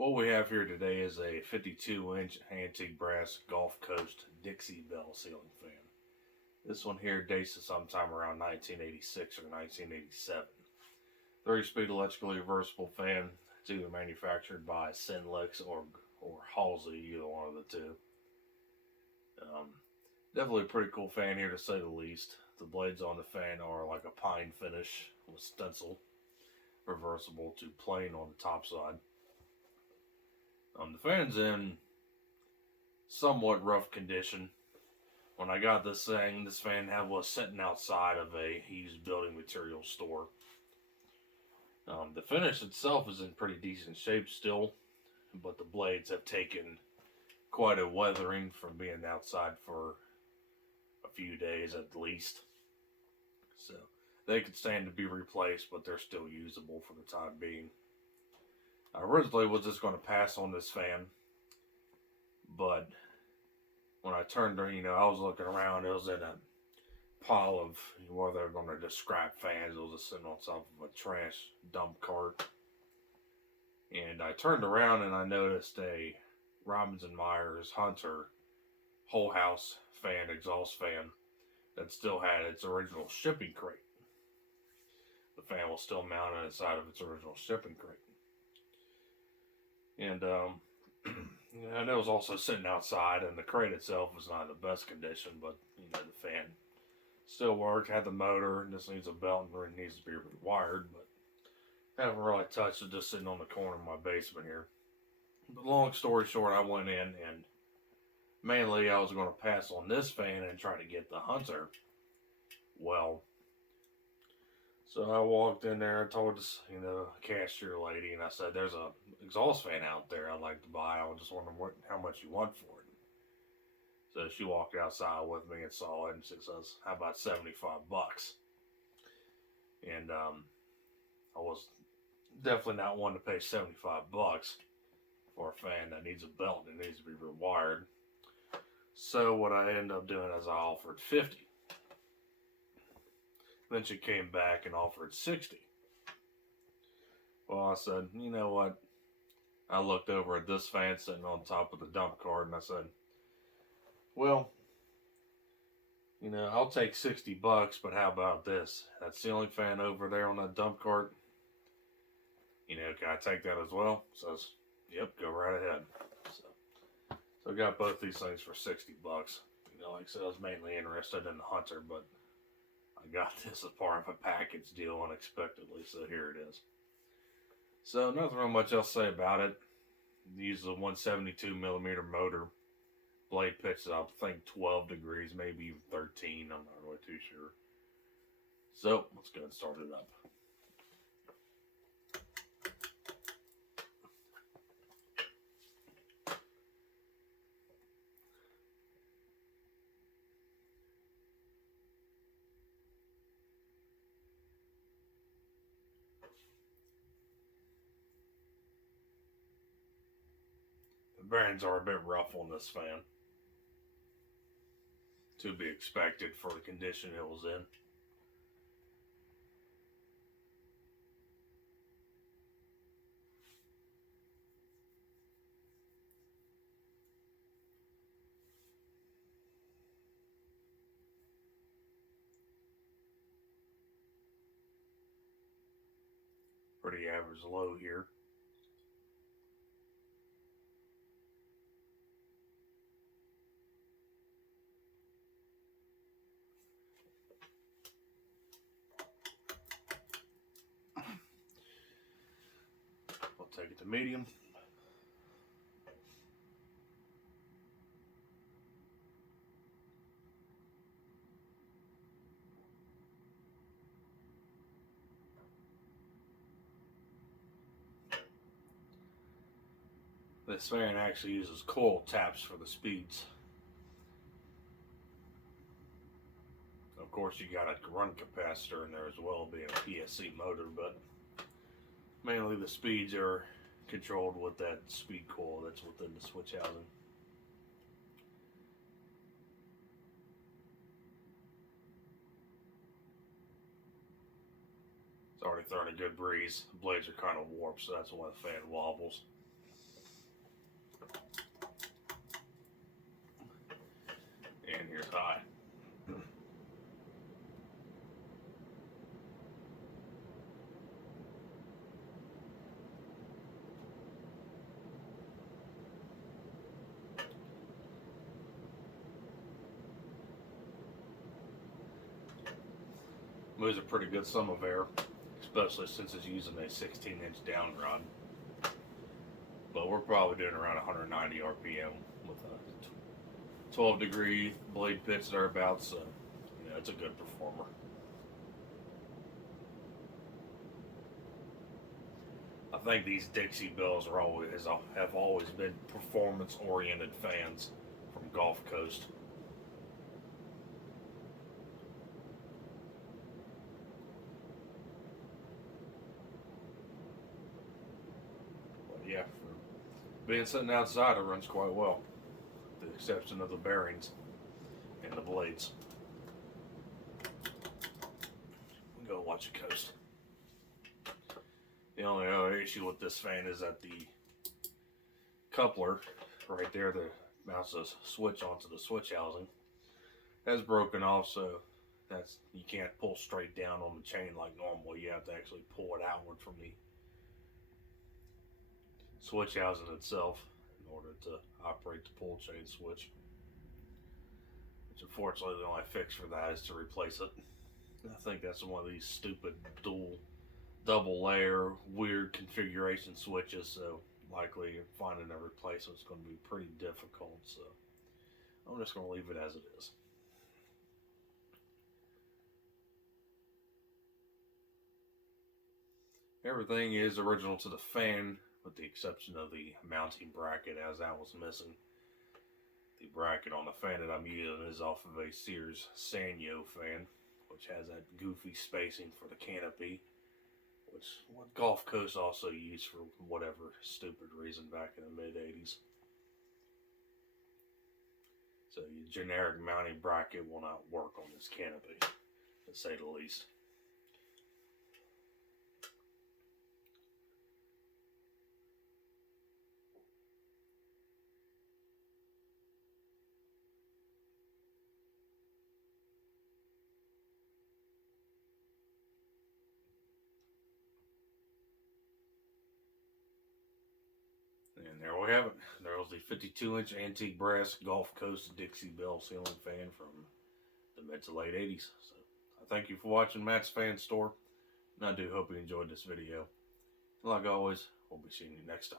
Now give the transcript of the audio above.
What we have here today is a 52-inch antique brass Gulf Coast Dixie Belle ceiling fan. This one here dates to sometime around 1986 or 1987. 3-speed electrically reversible fan. It's either manufactured by Sinlex or Halsey, either one of the two. Definitely a pretty cool fan here to say the least. The blades on the fan are like a pine finish with stencil, reversible to plain on the top side. The fan's in somewhat rough condition. When I got this thing, this fan was sitting outside of a used building materials store. The finish itself is in pretty decent shape still, but the blades have taken quite a weathering from being outside for a few days at least. So they could stand to be replaced, but they're still usable for the time being. I originally was just going to pass on this fan, but when I turned, I was looking around. It was in a pile of where they're going to just scrap fans. It was just sitting on top of a trash dump cart, and I turned around and I noticed a Robinson Myers Hunter whole house fan, exhaust fan, that still had its original shipping crate. The fan was still mounted inside of its original shipping crate. And and it was also sitting outside, and the crate itself was not in the best condition, but the fan still worked, had the motor, and just needs a belt and it needs to be rewired, but haven't really touched it, just sitting on the corner of my basement here. But long story short, I went in and mainly I was going to pass on this fan and try to get the Hunter. Well, so I walked in there and told this, cashier lady, and I said, "There's a exhaust fan out there I'd like to buy. I was just wondering how much you want for it." So she walked outside with me and saw it, and she says, "How about $75?" And I was definitely not one to pay $75 for a fan that needs a belt and it needs to be rewired. So what I ended up doing is I offered 50. Then she came back and offered 60. Well, I said, you know what? I looked over at this fan sitting on top of the dump cart and I said, well, I'll take $60, but how about this? That ceiling fan over there on that dump cart, can I take that as well? Says, yep, go right ahead. So I got both these things for $60. Like I said, I was mainly interested in the Hunter, but I got this as part of a package deal unexpectedly, so here it is. So nothing real much else to say about it. It uses a 172mm motor. Blade pitch is, I think, 12 degrees, maybe even 13. I'm not really too sure. So let's go and start it up. The bearings are a bit rough on this fan. To be expected for the condition it was in. Pretty average low here. I'll take it to medium. This fan actually uses coil taps for the speeds. Of course, you got a run capacitor in there as well, being a PSC motor, but mainly the speeds are controlled with that speed coil that's within the switch housing. It's already throwing a good breeze. The blades are kind of warped, so that's why the fan wobbles. fingers high. Moves a pretty good sum of air, especially since it's using a 16-inch down rod. But we're probably doing around 190 RPM with a 12-degree blade pitch thereabouts, so you know, it's a good performer. I think these Dixie Bells have always been performance-oriented fans from Gulf Coast. But yeah, for being sitting outside, it runs quite well, with the exception of the bearings and the blades. We'll go watch the coast. The only other issue with this fan is that the coupler right there that mounts the switch onto the switch housing has broken off, so you can't pull straight down on the chain like normal. You have to actually pull it outward from the switch housing itself in order to operate the pull chain switch. Which unfortunately the only fix for that is to replace it. I think that's one of these stupid double layer weird configuration switches, so likely finding a replacement is going to be pretty difficult, so I'm just going to leave it as it is. Everything is original to the fan, with the exception of the mounting bracket, as that was missing. The bracket on the fan that I'm using is off of a Sears Sanyo fan, which has that goofy spacing for the canopy, which Gulf Coast also used for whatever stupid reason back in the mid-80s. So your generic mounting bracket will not work on this canopy, to say the least. And there we have it. There was the 52-inch antique brass Gulf Coast Dixie Belle ceiling fan from the mid to late 80s. So I thank you for watching Matt's Fan Store, and I do hope you enjoyed this video. Like always, we'll be seeing you next time.